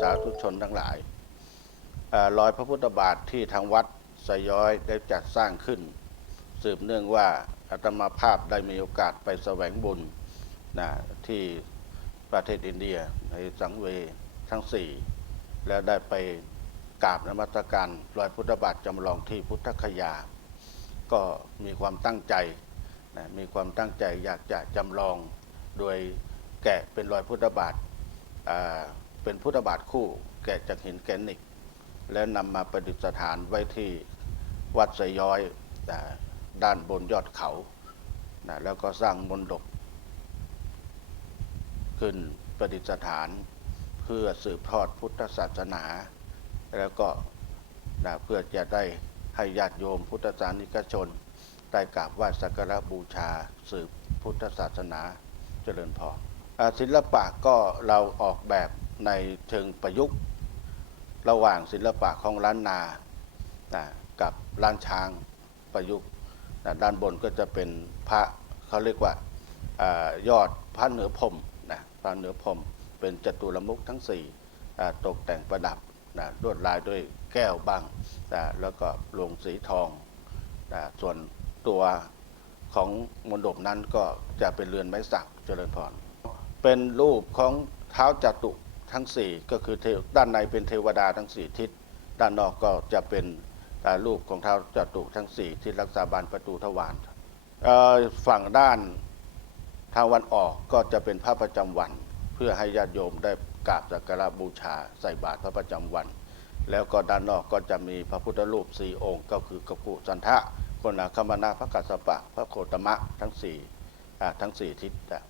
ศาสนทั้งหลายเอ่อรอยพระพุทธบาทที่ทางวัดสย้อยได้จัดสร้างขึ้น สืบเนื่องว่าอาตมาภาพได้มีโอกาสไปแสวงบุญนะที่ประเทศอินเดียในสังเวทั้งสี่แล้วได้ไปกราบนมัสการรอยพุทธบาทจำลองที่พุทธคยา ก็มีความตั้งใจนะมีความตั้งใจอยากจะจำลองโดยแกะเป็นรอยพุทธบาทา เป็นพุทธบาทคู่แกะจากหินแกรนิตแล้วนำมาประดิษฐานไว้ที่วัดสยย้อยด้านบนยอดเขานะแล้วก็สร้างมนดบขึ้นประดิษฐานเพื่อสืบทอดพุทธศาสนา แล้วก็นะเพื่อจะได้ให้ญาติโยมพุทธศาสนิกชน ได้กราบไหว้สักการะบูชาสืบพุทธศาสนาเจริญพรศิลปะก็เราออกแบบ ในเชิงประยุกต์ ระหว่างศิลปะของล้านนานะกับล้านช้างประยุกต์นะด้านบนก็จะเป็นพระเขาเรียกว่าอายอดพระเหนือพรมนะพระเหนือพรมเป็นจตุรมุขทั้งสี่ตกแต่งประดับนะลวดลายด้วยแก้วบ้างนะแล้วก็ลงสีทองนะส่วนตัวของมณฑปนั้นก็จะเป็นเรือนไม้สักเจริญพร เป็นรูปของเท้าจตุ ทั้งสี่ก็คือด้านในเป็นเทวดาทั้งสี่ทิศ ด้านนอกก็จะเป็นรูปของเท้าจตุทั้งสี่ที่รักษาบานประตูทวารฝั่งด้านทางวันออกก็จะเป็นพระประจำวัน เพื่อให้ญาติโยมได้กราบสักการะบูชาใส่บาตรพระประจำวัน แล้วก็ด้านนอกก็จะมีพระพุทธรูปสี่องค์ ก็คือกกุสันทะโกนาคมนาพระกัสสปะ พระโคตมะทั้งสี่ทั้งสี่ทิศอะ